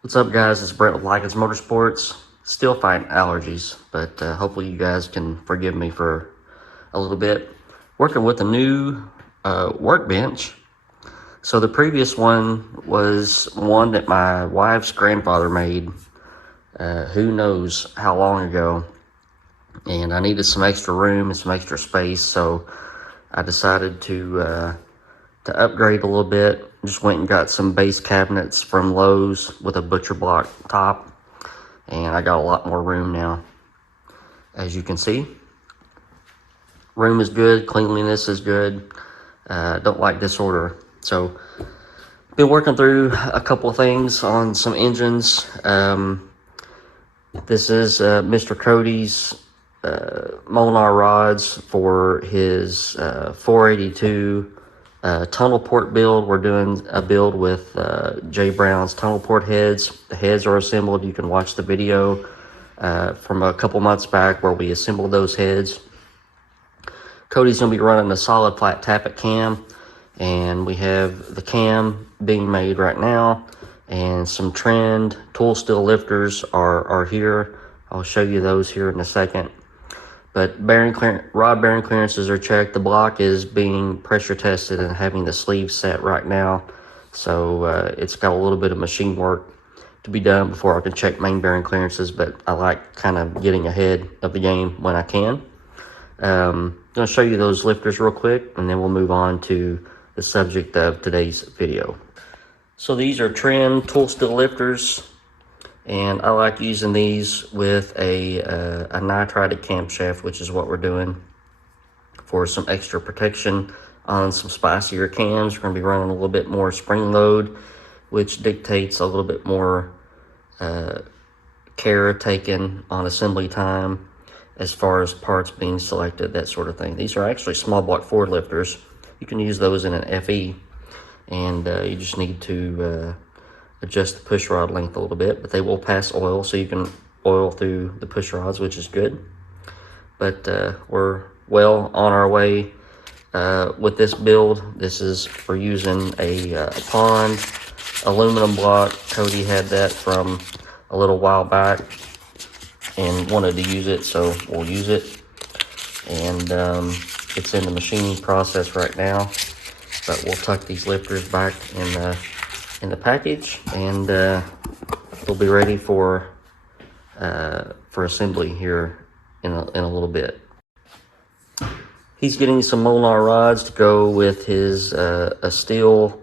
What's up, guys? It's Brett with Lykins Motorsports. Still fighting allergies, but hopefully you guys can forgive me for a little bit. Working with a new workbench. So the previous one was one that my wife's grandfather made, who knows how long ago. And I needed some extra room and some extra space, so I decided to upgrade a little bit. Just went and got some base cabinets from Lowe's with a butcher block top, and I got a lot more room now. As you can see, room is good, cleanliness is good. Don't like disorder. So been working through a couple of things on some engines. This is Mr. Cody's Modular rods for his 482 tunnel port build. We're doing a build with J. Brown's tunnel port heads. The heads are assembled. You can watch the video from a couple months back where we assembled those heads. Cody's going to be running a solid flat tappet cam, and we have the cam being made right now, and some trend tool steel lifters are here. I'll show you those here in a second. But rod bearing clearances are checked. The block is being pressure tested and having the sleeves set right now. So it's got a little bit of machine work to be done before I can check main bearing clearances, but I like kind of getting ahead of the game when I can. I'm going to show you those lifters real quick, and then we'll move on to the subject of today's video. So these are trend tool steel lifters, and I like using these with a nitrided camshaft, which is what we're doing for some extra protection on some spicier cams. We're going to be running a little bit more spring load, which dictates a little bit more care taken on assembly time as far as parts being selected, that sort of thing. These are actually small block Ford lifters. You can use those in an FE, and you just need to adjust the push rod length a little bit, but they will pass oil, so you can oil through the push rods, which is good. But we're well on our way with this build. We're using a pond aluminum block. Cody had that from a little while back and wanted to use it, so we'll use it. And it's in the machining process right now, but we'll tuck these lifters back in the package, and we'll be ready for assembly here in a little bit. He's getting some Modular rods to go with his a steel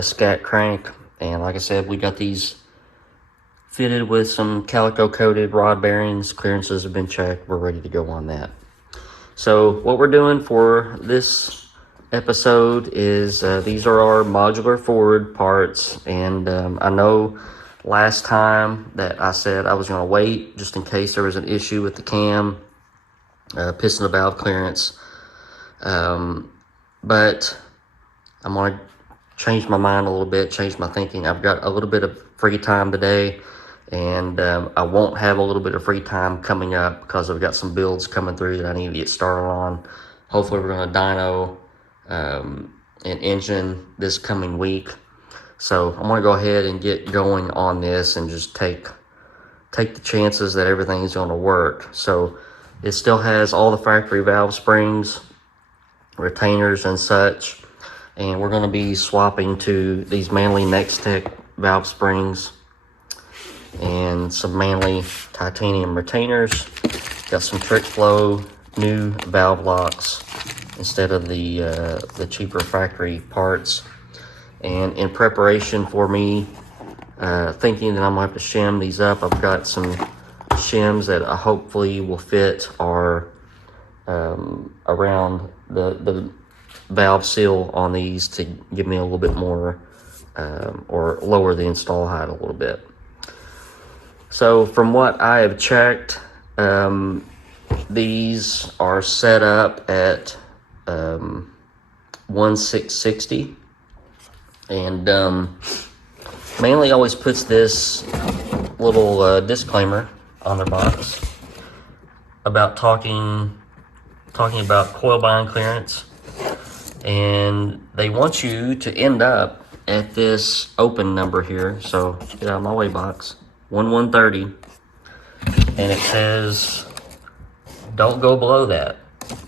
scat crank, and like I said, we got these fitted with some calico coated rod bearings. Clearances have been checked. We're ready to go on that. So what we're doing for this episode is these are our modular Ford parts, and I know last time that I said I was going to wait just in case there was an issue with the cam, piston valve clearance, but I'm going to change my mind a little bit, change my thinking. I've got a little bit of free time today, and I won't have a little bit of free time coming up because I've got some builds coming through that I need to get started on. Hopefully we're going to dyno an engine this coming week, so I'm going to go ahead and get going on this and just take the chances that everything's going to work. So it still has all the factory valve springs, retainers and such, and we're going to be swapping to these Manley Nextech valve springs and some Manley titanium retainers. Got some Trick Flow new valve locks instead of the cheaper factory parts. And in preparation for me thinking that I'm gonna have to shim these up, I've got some shims that hopefully will fit our around the valve seal on these to give me a little bit more or lower the install height a little bit. So from what I have checked, these are set up at 1660, and Manley always puts this little disclaimer on their box about talking about coil bind clearance, and they want you to end up at this open number here. So get out of my way, box. 1130, and it says don't go below that.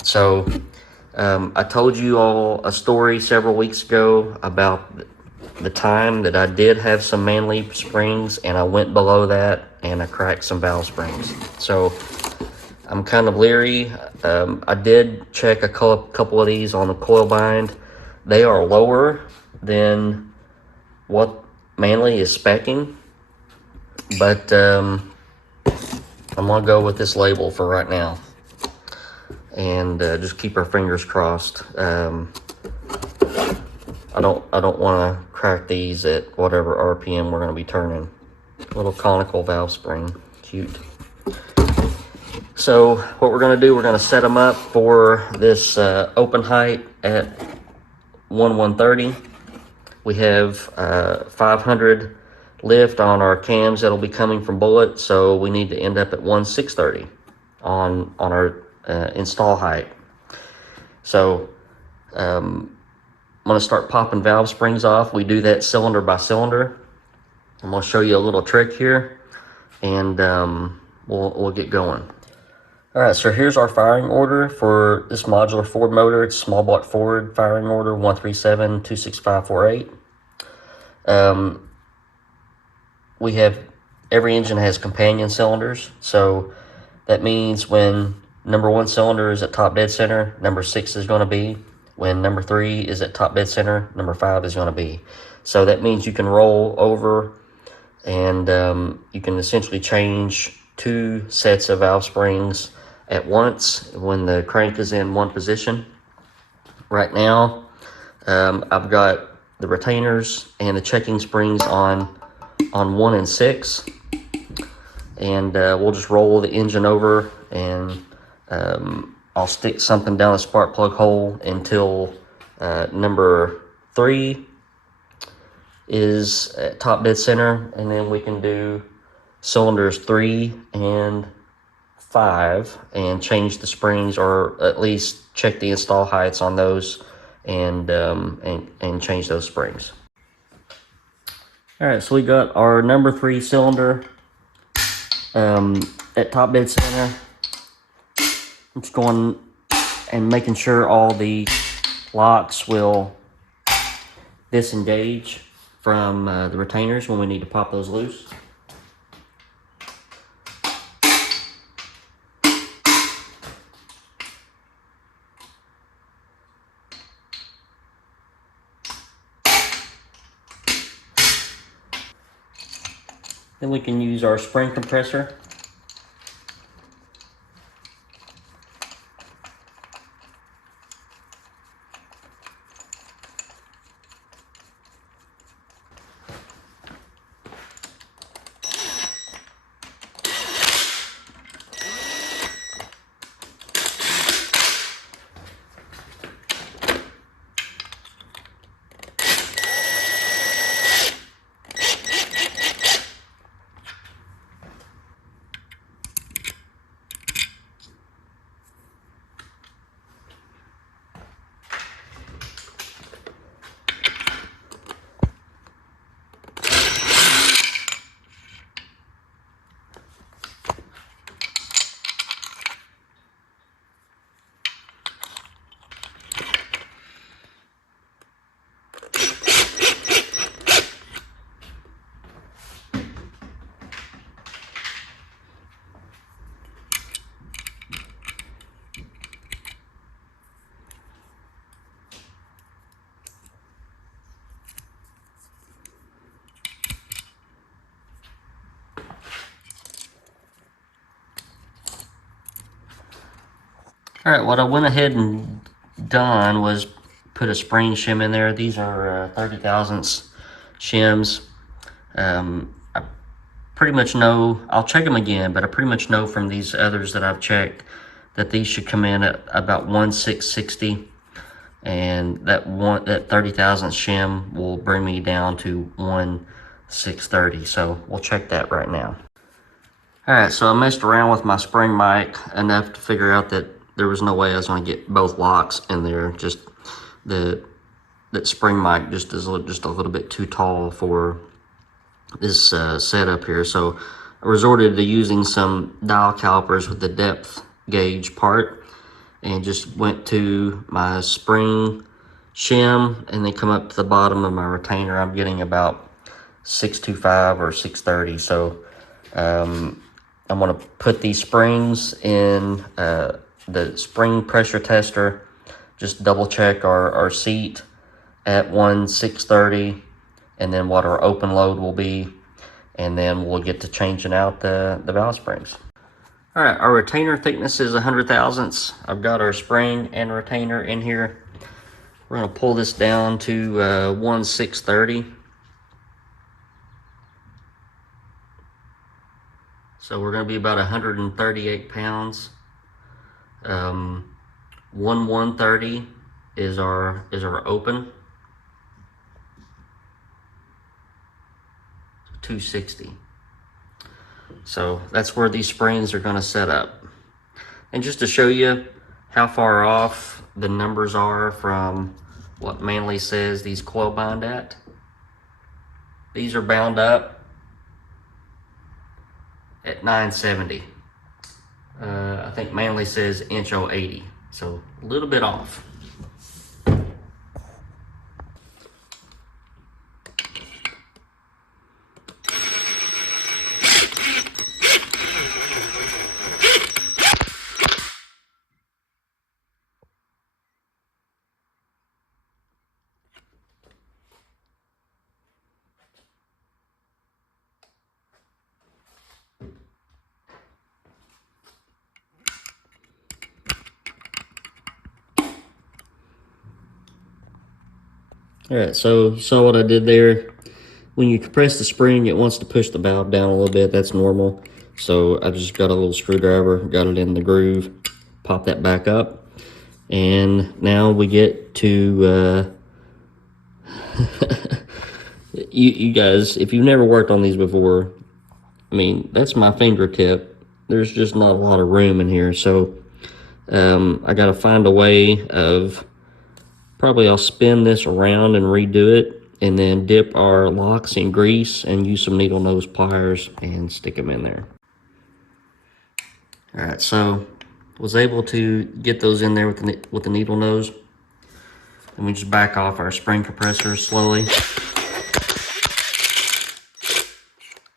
So I told you all a story several weeks ago about the time that I did have some man leaf springs and I went below that and I cracked some valve springs. So I'm kind of leery. I did check a couple of these on the coil bind. They are lower than what Manley is speccing, but I'm gonna go with this label for right now and just keep our fingers crossed. I don't want to crack these at whatever RPM we're going to be turning. Little conical valve spring, cute. So what we're going to do, we're going to set them up for this open height at 1130. We have 500 lift on our cams that'll be coming from Bullet, so we need to end up at 1630 on our install height. So I'm going to start popping valve springs off. We do that cylinder by cylinder. I'm going to show you a little trick here, and we'll get going. All right, so here's our firing order for this modular Ford motor. It's small block Ford firing order 137-26548. We have, every engine has companion cylinders, so that means when number 1 cylinder is at top dead center, number 6 is going to be. When number 3 is at top dead center, number 5 is going to be. So that means you can roll over and you can essentially change 2 sets of valve springs at once when the crank is in one position. Right now, I've got the retainers and the checking springs on 1 and 6. And we'll just roll the engine over, and I'll stick something down the spark plug hole until number 3 is at top dead center, and then we can do cylinders 3 and 5 and change the springs, or at least check the install heights on those and change those springs. All right, so we got our number 3 cylinder at top dead center. I'm just going and making sure all the locks will disengage from the retainers when we need to pop those loose. Then we can use our spring compressor. All right, what I went ahead and done was put a spring shim in there. These are 30 thousandths shims. I pretty much know, I'll check them again, but I pretty much know from these others that I've checked that these should come in at about 1,660, and that 30 thousandths shim will bring me down to 1,630. So we'll check that right now. All right, so I messed around with my spring mic enough to figure out that there was no way I was going to get both locks in there just that spring mic just is just a little bit too tall for this setup here. So I resorted to using some dial calipers with the depth gauge part, and just went to my spring shim and then come up to the bottom of my retainer. I'm getting about 625 or 630. So I'm going to put these springs in the spring pressure tester, just double check our seat at 630, and then what our open load will be, and then we'll get to changing out the valve springs. All right, our retainer thickness is 100 thousandths. I've got our spring and retainer in here. We're gonna pull this down to 630. So we're gonna be about 138 pounds. 130 is our open. 260. So that's where these springs are going to set up. And just to show you how far off the numbers are from what Manley says these coil bind at, these are bound up at 970. I think Manley says inch 080, so a little bit off. All right, so you saw what I did there. When you compress the spring, it wants to push the valve down a little bit. That's normal. So I just got a little screwdriver, got it in the groove, pop that back up. And now we get to, you guys, if you've never worked on these before, I mean, that's my fingertip. There's just not a lot of room in here. So I got to find a way of, probably I'll spin this around and redo it, and then dip our locks in grease and use some needle nose pliers and stick them in there. All right, so was able to get those in there with the needle nose. And we just back off our spring compressor slowly.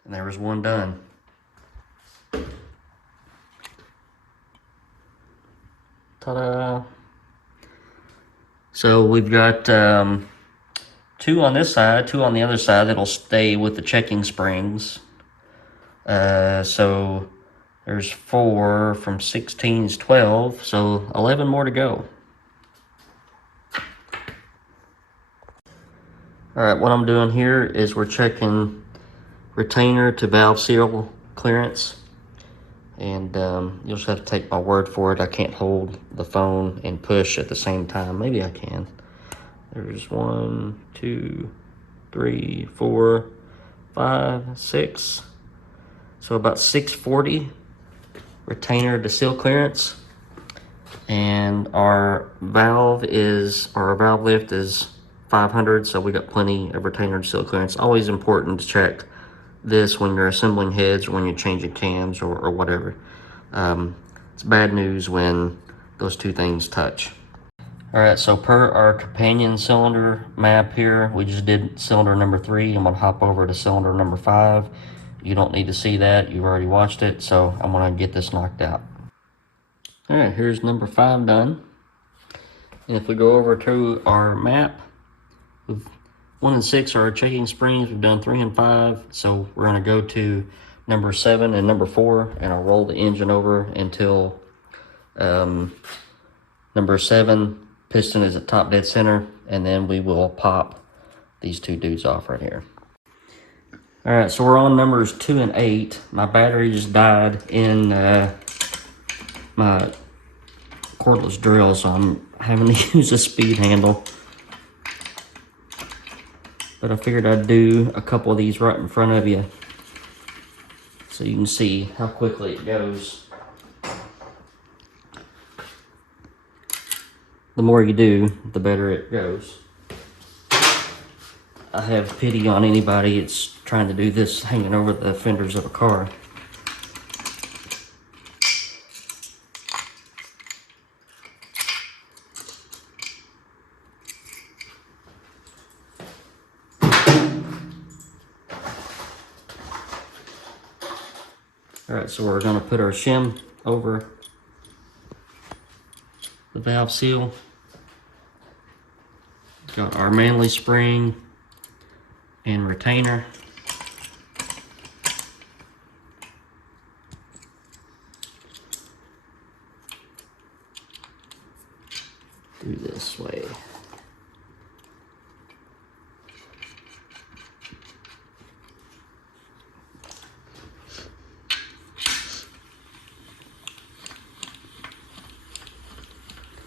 And there was one done. Ta-da! So we've got 2 on this side, 2 on the other side that'll stay with the checking springs. So there's 4 from 16 is 12, so 11 more to go. All right, what I'm doing here is we're checking retainer to valve seal clearance. And you'll just have to take my word for it. I can't hold the phone and push at the same time. Maybe I can. There's 1, 2, 3, 4, 5, 6. So about 640 retainer to seal clearance. And our valve lift is 500, so we got plenty of retainer to seal clearance. Always important to check this when you're assembling heads or when you're changing cams or whatever. It's bad news when those two things touch. All right, so per our companion cylinder map here, we just did cylinder number 3. I'm gonna hop over to cylinder number 5. You don't need to see that, you've already watched it, so I'm gonna get this knocked out. All right, here's number 5 done. And if we go over to our map, 1 and 6 are our checking springs. We've done 3 and 5, so we're going to go to number 7 and number 4, and I'll roll the engine over until number 7 piston is at top dead center, and then we will pop these 2 dudes off right here. All right, so we're on numbers 2 and 8. My battery just died in my cordless drill, so I'm having to use a speed handle. But I figured I'd do a couple of these right in front of you so you can see how quickly it goes. the more you do, the better it goes. I have pity on anybody that's trying to do this hanging over the fenders of a car. Alright, so we're going to put our shim over the valve seal. Got our manley spring and retainer. Do this way.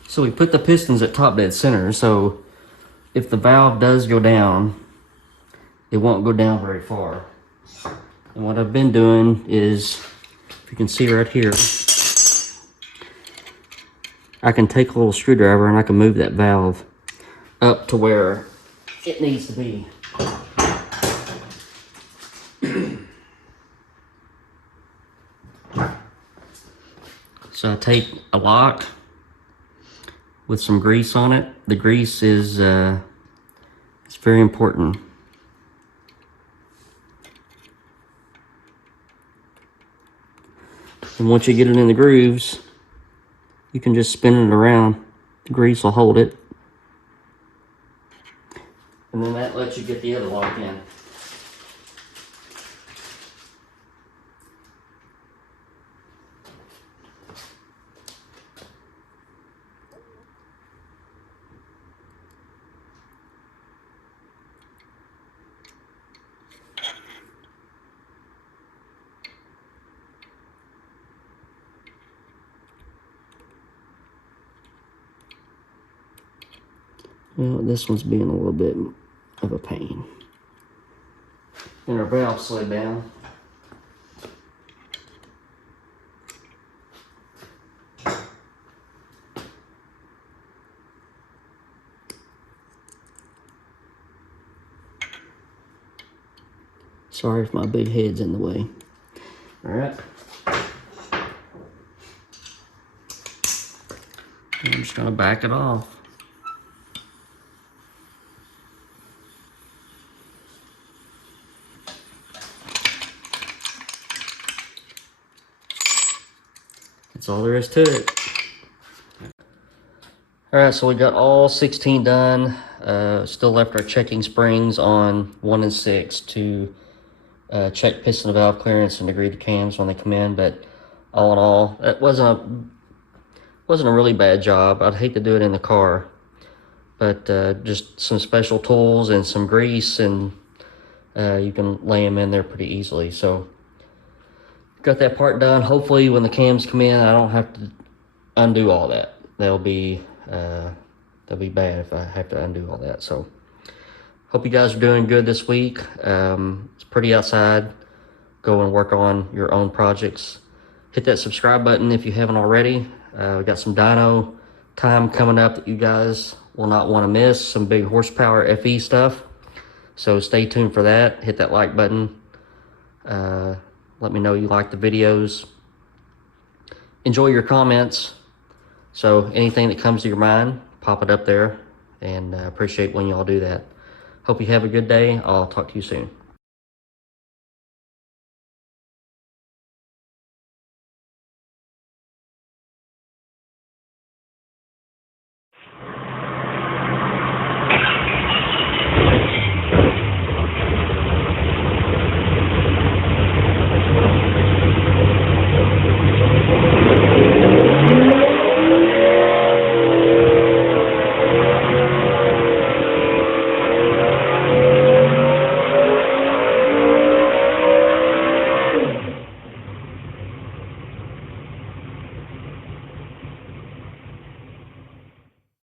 So we put the pistons at top dead center, so if the valve does go down, it won't go down very far. And what I've been doing is, if you can see right here, I can take a little screwdriver and I can move that valve up to where it needs to be. So I take a lock with some grease on it. The grease is it's very important. And once you get it in the grooves, you can just spin it around. The grease will hold it. And then that lets you get the other lock in. Well, this one's being a little bit of a pain. And our valve slid down. Sorry if my big head's in the way. All right. I'm just gonna back it off. That's all there is to it. All right, so we got all 16 done. Still left our checking springs on 1 and 6 to check piston and valve clearance and degree to cams when they come in. But all in all, it wasn't a really bad job. I'd hate to do it in the car, but just some special tools and some grease, and you can lay them in there pretty easily. So got that part done. Hopefully when the cams come in, I don't have to undo all that. They'll be bad if I have to undo all that. So hope you guys are doing good this week. It's pretty outside. Go and work on your own projects. Hit that subscribe button if you haven't already. We got some dyno time coming up that you guys will not want to miss. Some big horsepower FE stuff. So stay tuned for that. Hit that like button. Let me know you like the videos. Enjoy your comments. So anything that comes to your mind, pop it up there. And appreciate when y'all do that. Hope you have a good day. I'll talk to you soon.